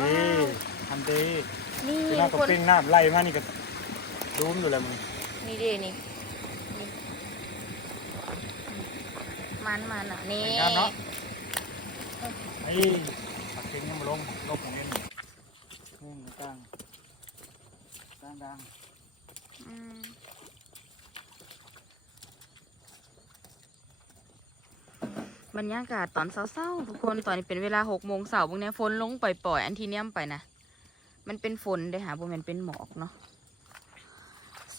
บ้าเด้อันเด้นี่ที่น่าก็คนปิ้งน้ำไล่มานี่ก็รู้อยู่แล้วมึงนี่เด้นี่นี่มันมันอะนี่งามเนาะไอ้ผักเค็งยังมาลงลบอย่างนี้นี่นี่กลางกลางดังอืม บรรยากาศตอนเศร้าๆทุกคนตอนนี้เป็นเวลาหกโมงเสาร์พวกนี้ฝนลงปล่อยๆอันทีเนียมไปนะมันเป็นฝนเด้อหาบ่แม่นเป็นหมอกเนาะ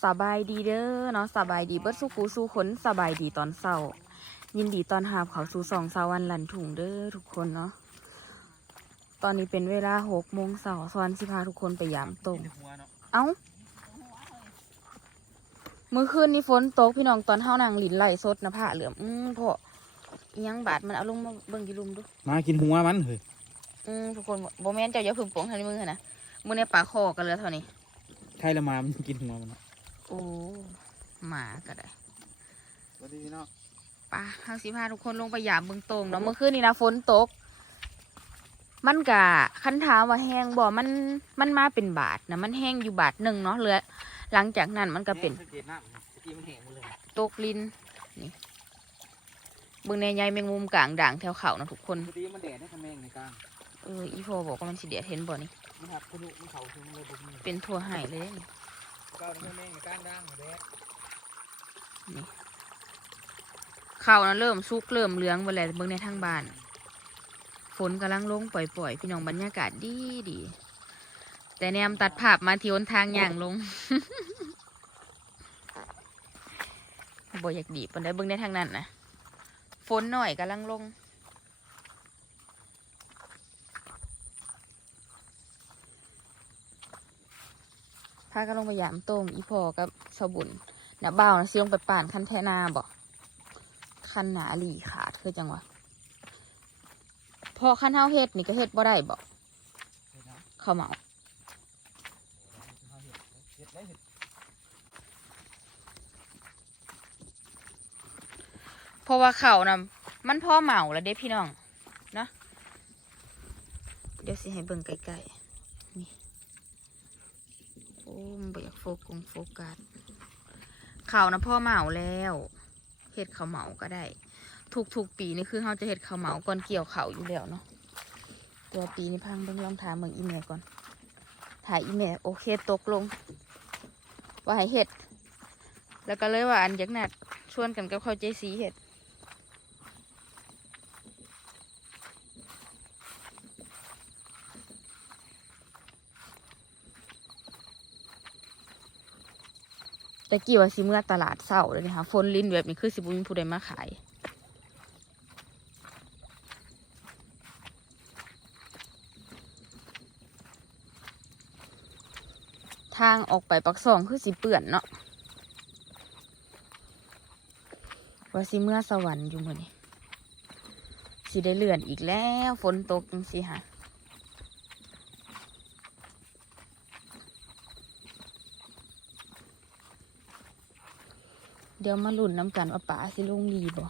สบายดีเด้อเนาะสบายดีเบิร์ดสุขูสู้ขนสบายดีตอนเศร้ายินดีตอนหาบเขาสู่สองสาวันหลันถุงเด้อทุกคนเนาะตอนนี้เป็นเวลาหกโมงเสาร์สวรรค์สิพาทุกคนไปยามตรงเอ้าเมื่อคืนนี้ฝนตกพี่น้องตอนเฮานางหลินไหลสดนะผ้าเหลือมอืมพอ อิหยังบาดมันเอาลงมาเบิ่งอยีลุมดู มากินหัวมันเฮ้ยอืมทุกคนบ่แม่นเจ้าอย่าพึ่งโปงทางในมือนะมือในปากคอกันแล้วเท่านี้ ใครละมามันกินหัวมันโอ้หมาก็ได้สวัสดีพี่น้องป่ะเฮาสิพาทุกคนลงไปยามเบิ่งตรงเนาะเมื่อคืนนี้นะฝนตก มันกะคันถามว่าแห้งบ่ มันมันมาเป็นบาทนะมันแห้งอยู่บาทหนึ่งเนาะเหลือหลังจากนั้นมันก็เป็น สังเกตน้ำตะกี้มันแห้งหมดเลยตกลินนี่ เบิ่งในใยแมงมุมกลางด่างแถวเขานะทุกคนตะกี้มันแดดได้ทำแมงในกลางเอออีโฟบอกว่ามันสิเดียดเห็นบ่นี่มันหักพนุมันเขาถึงเลยบุญเป็นทั่วไห้เลยเด้นี่เก้าทำแมงในกลางดังแดดเขานะเริ่มสุกเริ่มเหลืองไปแล้วเบิ่งในทางบ้านฝนกำลังลงปล่อยๆ พี่น้องบรรยากาศดีดีๆแต่แนมตัดภาพมาที่หนทางอย่างลงบ่อยากดีปานใดเบิ่งในทางนั้นนะ ฝนหน่อยกำลังลง พากันลงไปยามโต้งอีพอกับสาวบุญนะบ่าวนะสิลงไปป่านคันแทนาบ่คันหนาหลีขาดคือจังวะพอคันเฮาเฮ็ดนี่ก็เฮ็ดบ่ได้บ่เขาวเหมา เห็ดได้เห็ด เพ ราะว่าเขานะมันพ่อเหมาแล้วเด้พี่น้องนะเดี๋ยวสิให้เบิ่งใกล้ๆนี่โอ้มันบ่อยากโฟกงโฟกัสเขานะพ่อเหมาแล้วเฮ็ดเขาเหมาก็ได้ทุกๆปีนี่คือเขาจะเฮ็ดเขาเหมาก่อนเกี่ยวเขาอยู่แล้วเนาะตัวปีนี้พังเบิ่งลองถามเบิ่งอีเมลก่อนถ่ายอีเมลโอเคตกลง ว่าให้เฮ็ด แล้วก็เลยว่าอันยักนัดชวนกันกับเขาใจสีเฮ็ด แต่กี่ว่าสิเมื่อตลาดเศร้าเลยนะคะฝนลิ้นแบบนี้คือสิบุญผู้ใดมาขายทางออกไปปักซองคือสิเปื่อนเนาะว่าสิเมื่อสวรรค์อยู่มือนี่สิได้เลื่อนอีกแล้ว ฝนตกจังสิฮะ ดี๋ยวมาลุ่นน้ำกันว่าป๋าสิลงดีบ่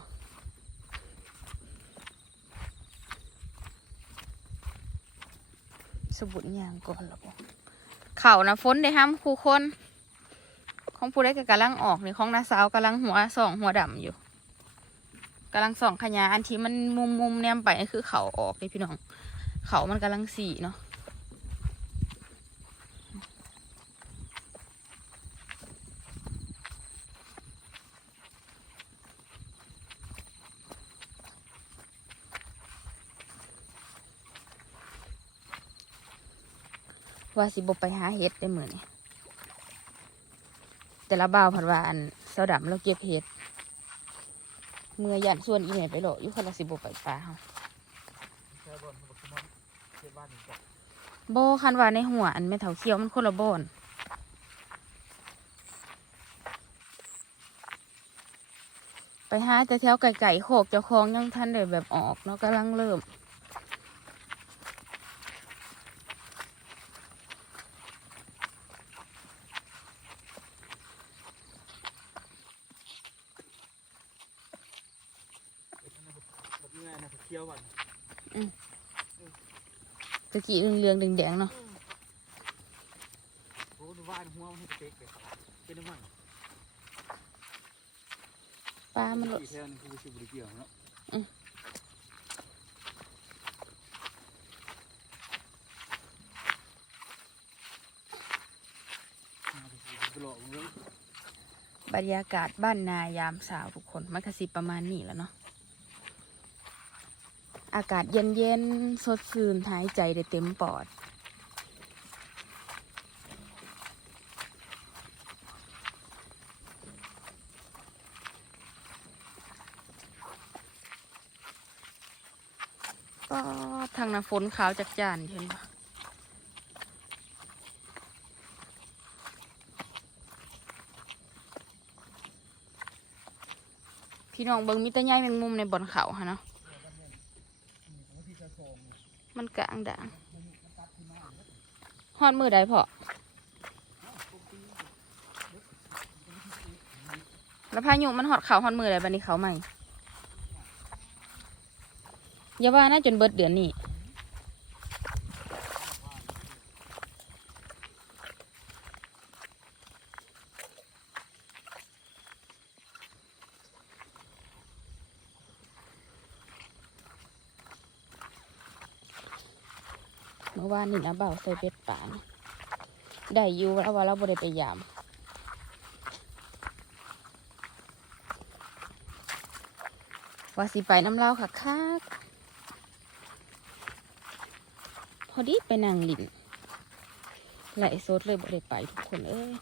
สบุดยางก่อนละบ่เข่านะฝนได้ห้ามคู่คน ของผู้ได้ก็กำลังออกนี่ของน้าสาวกำลังหัวส่องหัวดำอยู่กำลังส่องขยาอันที่มันมุมมุมแนมไปนี่คือเขาออกเลยพี่น้อง เขามันกำลังสีเนาะ ว่าสิบไปหาเห็ดได้เหมือนนี่แต่ละบ่าวผัดว่าอันเสาดำเราเก็บเห็ดเมื่อยันส่วนอีเมลไปโหลอยู่คนละสิบไปปลาเฮาแค่บนเขาบอกว่าเห็ดบ้านนี่จ้ะโบคันว่าในหัวอันไม่เถาเขียวมันคนละบอนไปหาแต่แถวไก่ๆโขกเจ้าของยังทันเลยแบบออกเนาะกำลังเริ่ม แบบนี้นะกี้เรืองๆแดงๆเนาะโอ้ดูว่านหัวมันให้เต็กเลยเป็นน้ำมันปลามันหลดแท้นี่คือสิบริเกียวเนาะบรรยากาศบ้านนายามสาวทุกคนมันก็สิประมาณนี้แล้วเนาะ อากาศเย็นๆสดชื่นหายใจได้เต็มปอด ก็ทางน้ำฝนขาวจัดจานเห็นปะพี่น้องเบิงมิตรใหญ่แมงมุมในบอนเขาฮะเนาะ มันกลางด่างฮอดมือใดพอแล้วพายุมันหอดเขาหอดมือไดบันนี้เขาใหม่อย่าว่านะจนเบิดเดือนนี่ เมื่อวานนี่นะเบาใส่เป็ดป่านได้อยู่แล้วว่าเราบ่ได้ไปยามว่าสิไปน้ำเล่าค่ะคักพอดีไปนั่งลินไหลฟ์สดเลยบ่ได้ไปทุกคนเอ้ย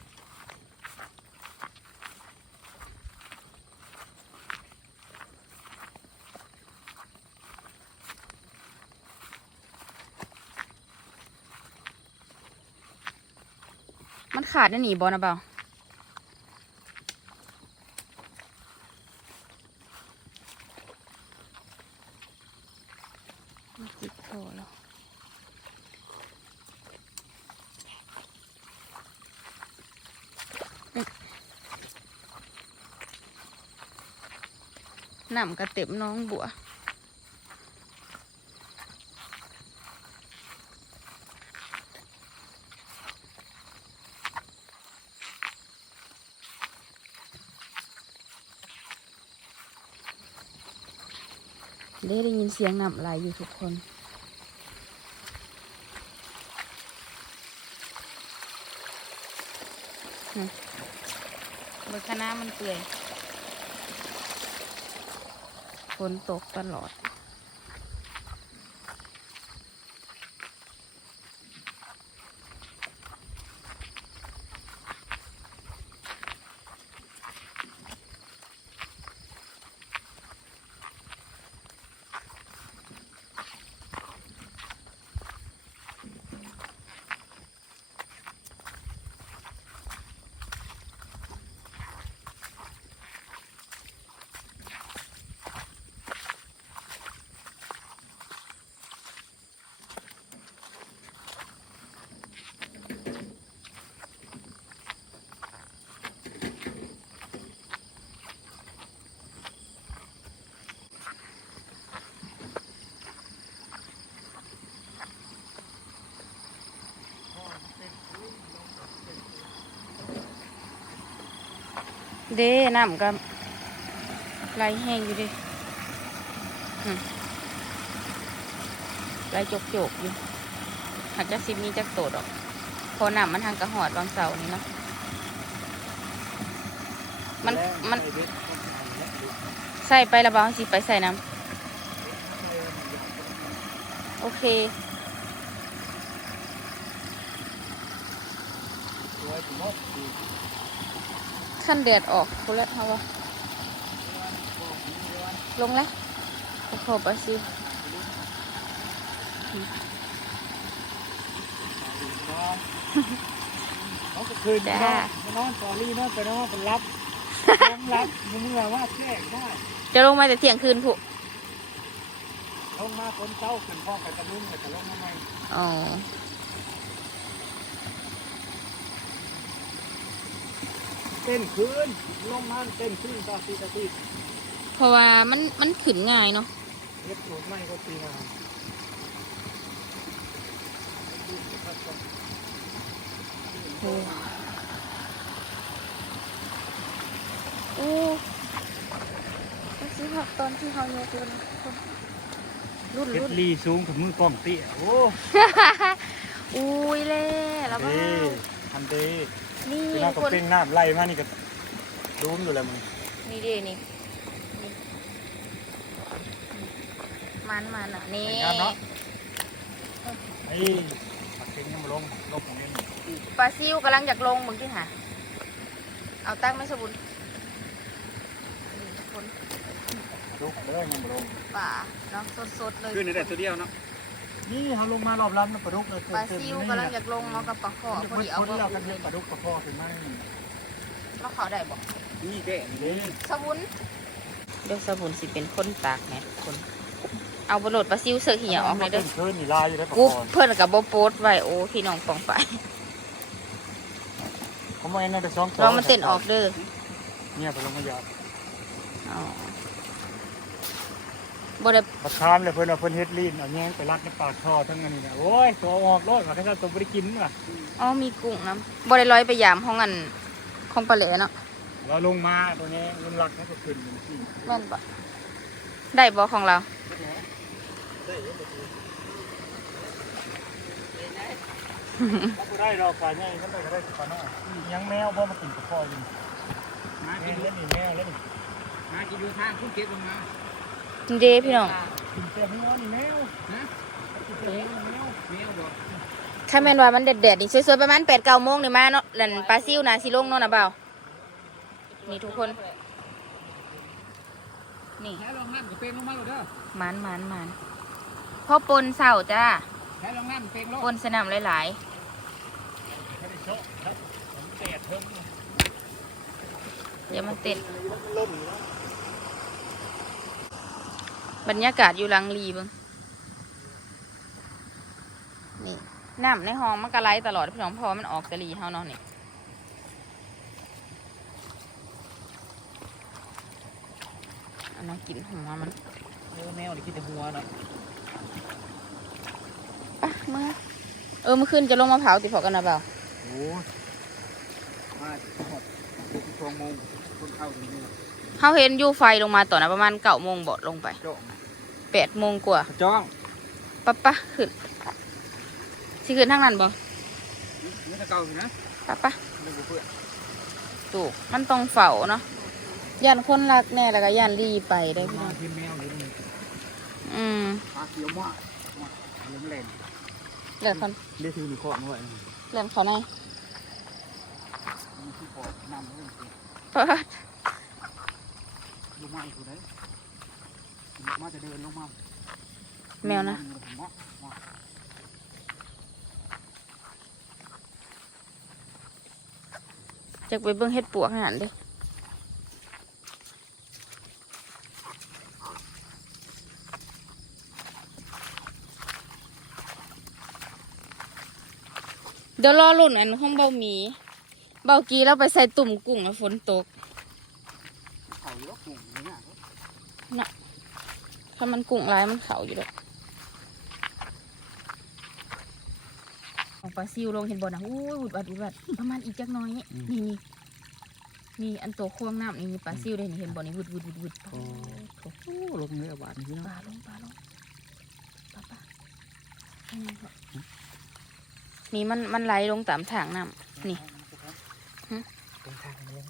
มันขาดได้หนีบอนะเปล่ามันจิกโผล่แล้วหนำกระเต็มน้องบัว ได้ได้ยินเสียงนำไหลอยู่ทุกคนนะเบอร์คณะมันเปื่อยฝนตกตลอด เด้น้ำก็ไหลแห้งอยู่ดิไหลจกจกๆอยู่หากจะสิมีจักโตดออก พอน้ำมันทางกระหอดวางเสานี่เนาะมันมันใส่ไประบายสิไปใส่น้ำโอเคสวยมดดี ขั้นเดือดออกคุแล้วเอาวะลงแล้วโอ้โหไปสิเขาก็คืนนอนมานอนตอรี่นอนไปนอนไปรับน้องรับมึงเมื่อว่าแค่ได้จะลงมาแต่เที่ยงคืนผู้ลงมาคนเช้าขึ้นพ่อไปตะลุงไปตะลงมาใหม่อ๋อ เต้นพื้นลงมาเต้นพื้นตาตีตาตีเพราะว่ามันมันขึ้นง่ายเนาะเย็บถูกไมก็ตีงานโอ้โอ้ซื้อผักตอนที่เขาโยกเนรุ่นรุ่นลีสูงกับมือกล้องเตี้ยโอ้อุ้ยเล่แล้วบ้าเด้ทันเด้ นี่พี่น้องก็คนเป้งน้ำไล่มานี่ก็รู้อยู่แล้วมึงนี่ดินี่นี่มันมันอะนี่งามเนาะไอ้ผักเค็งยังมาลงลงของนี้ปลาซิวกำลังอยากลงมึงที่หาเอาตั้งไม่สบุนนี่ทุกคนลุกเลยยังมาลงป่าเนาะสดๆเลยขึ้นในแต่ตัวเดียวเนาะ นี่เขาลงมารอบลำนะปลาดุกเลยปลาซิวกำลังอยากลงเนาะกับปลาขอพอดีเอาพอดีมาเอากันเลยปลาดุกปลาคอถึงไหมมาเขาได้บอกนี่แกนี่สบุนเดี๋ยวสบุนสิเป็นคนตากแม่ทุกคน เอาบโหลดปลาซิวเสือเหี่ยวออกเลยเด้อเพิ่นนี่ลายอยู่ได้ปลากูคอเพิ่นกับโบโพสต์ไว้โอ้พี่น้องปองไปเขามาเอ็นได้สองลองมันเต้นออกเด้อเนี่ยไปลงมายาอ๋อ บ่ได้ประคามเลยเพิ่นเอาเพิ่นเฮ็ดลีนเอาแยงไปรัดในปากท่อทั้งอันนี้เนี่ยโอ้ยตัวออกรอดว่าถ้าตัวบ่ได้กินว่ะอ๋อมีกุ้งน้ำบ่ได้ร้อยไปยามห้องอันของปลาแหลเนาะเราลงมาตัวนี้ลุงรักเขาก็ขึ้นอย่างที่แม่นบ่ได้บ่ของเราก็ได้เราปลาใหญ่มันได้ก็ได้ปลาน้อยยังแมวบ่มากินปลาคออยู่มาแมกินวดูเล่นนี่แมวเล่นนี่มากินดูทางคุณเก็บลงมา เด้พี่น้องแค่แมนว่าแม่นว่ามันแดดๆนี่สวยๆประมาณ8-9โมงนี่มาเนาะแล้วปลาซิวน่ะสิลงเนาะนะเบานี่ทุกคน นี่มันมันมันพ่อปนเสาจ้าปนสนามหลายไม่ได้โชะครับผมเตะเพิ่มๆเดี๋ยวมันต้น มันล่มอยู่แล้ว บรรยากาศอยู่หลังรีเบิงนี่น้ำในห้องมันก็ไหลตลอดพี่น้องเพอมันออกจากรีเฮาเนาะนี่อันนั้นกินหัวมันเออแมวนี่กินแต่หัวเนาะปะเมื่อเออเมื่อคืนจะลงมาเผาติพอกันนะเปล่าโอ้มาหอดเป็นชั่วโมงคนเข้าตรงนี้เฮาเห็นอยู่ไฟลงมาตอนนะประมาณเก้าโมงบดลงไปจ้อง แปดโมงกว่าจ้องปะปะขึ้นสิขึ้นทางนั้นบ่นี่ตะเกาอยู่นะปะปะไม่กูเพื่อนถูกมันต้องเฝ้าเนาะย่านคนรักแน่แล้วก็ย่านรีไปได้พี่มาน้องกินแมวนี่นี่อืมปลาเขียวมากเลี้ยงแรงเลือดคนเรียกถือมีข้อมาไว้เลือดเขาในมีที่ปอดน้ำเรื่องเปิดลงมาอีกคนไหน มาจะเดินลงมาแมวนะจะไปเบิ่งเฮ็ดปวกขนดเด้เดี๋ยวรอรุ่นอันห้องเบาหมี เบากีแล้วไปใส่ตุ่มกุ้งแล้วฝนตก เขาอยู่แล้วกลุ่มนี้เนี่ย ถ้ามันกุ้งร้ายมันเขาอยู่ด้วยของปลาซิวลงเห็นบ่นะอู้ยอุดวัดอุดวัดประมาณอีกจักหน้อย นี่นี่นี่นี่อันตัวควงน้ำนี่มีปลาซิวเลยนี่เห็นบ่นี่วุดวุดวุดวุดโอ้โหโอ้ลงเนื้อบาดนี่ปนะลาลงปลาลงปลาปลาอันนี้ก็นี่มันมันไหลลงตามทางน้ำนี่ตรงทางนี้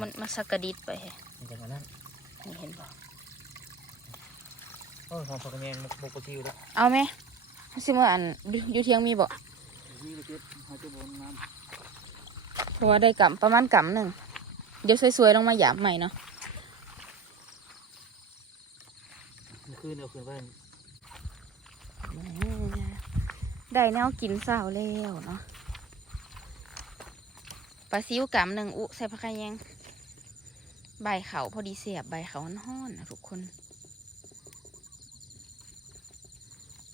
มันมันสักกระดิดไปแฮะ มันจะมานั่นนี่เห็นบ่เออของปากแมงปกติอยู่แล้วเอาไหมซิเมื่ออันอยู่อยู่เที่ยงมีบ่นี่ไปเก็บหาเจ้าบนน้เพราะว่าได้กำประมาณกำหนึ่งเดี๋ยวสวยๆลงมาหยามใหม่เนาะำคืนเอาคืนไปได้แนวกินสาวแล้วเนาะปลาซิวกำหนึ่งอุใส่ผักกะแยง ใบเขาพอดีเสียบใบเขาห้อนๆนะทุกคน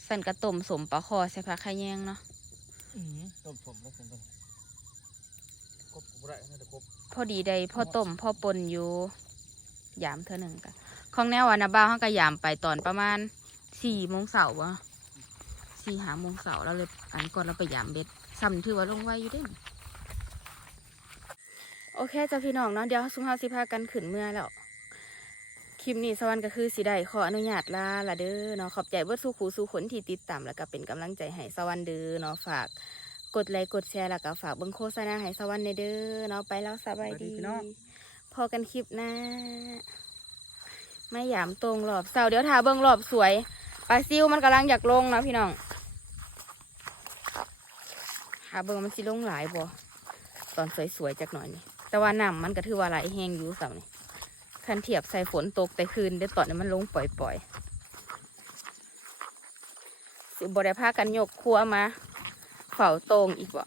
สันกระต้มสมปลาคอใส่ผักกะแยงเนาะอืมต้มผมแล้วคืนไปกบกูได้น่าจะกบพอดีได้พ่อต้มพ่อปนอยู่ยามเธอหนึ่งกันของแนววานาบ้าวเขาก็ยามไปตอนประมาณสี่โมงเสาร์วะสี่หาโมงเสาร์แล้วเลยอันก่อนเราไปยามเบ็ดซ้ำถือว่าลงไวอยู่เด้ โอเคจ้าพี่น้องเนาะเดี๋ยวสุภาพสิพากันขึ้นเมื่อแล้วคลิปนี้สวรรค์ก็คือสิได้ขออนุญาตลาละเด้อเนาะขอบใจเบิดสู่ขู่สู่ขนที่ติดตามแล้วก็เป็นกำลังใจให้สวรรค์เด้อเนาะฝากกดไลค์กดแชร์แล้วก็ฝากเบิ่งโฆษณาให้สวรรค์ในเด้อเนาะไปแล้วสบายดีพอกันคลิปหน้าไม่หยามตรงรอบเสาเดี๋ยวทาเบิ่งรอบสวยปลาซิวมันกำลังอยากลงนะพี่น้องหาเบิ่งมันสิลงหลายบ่ตอนสวยๆจักหน่อยนี่ แต่ว่าน้ำมันก็ถือว่าไหลแห้งอยู่สาร์นี่คันเทียบใส่ฝนตกแต่คืนเดี๋ยวตอนนี้มันลงปล่อยๆสิบได้พากันยกครัวมาเฝ้าตรงอีกบ่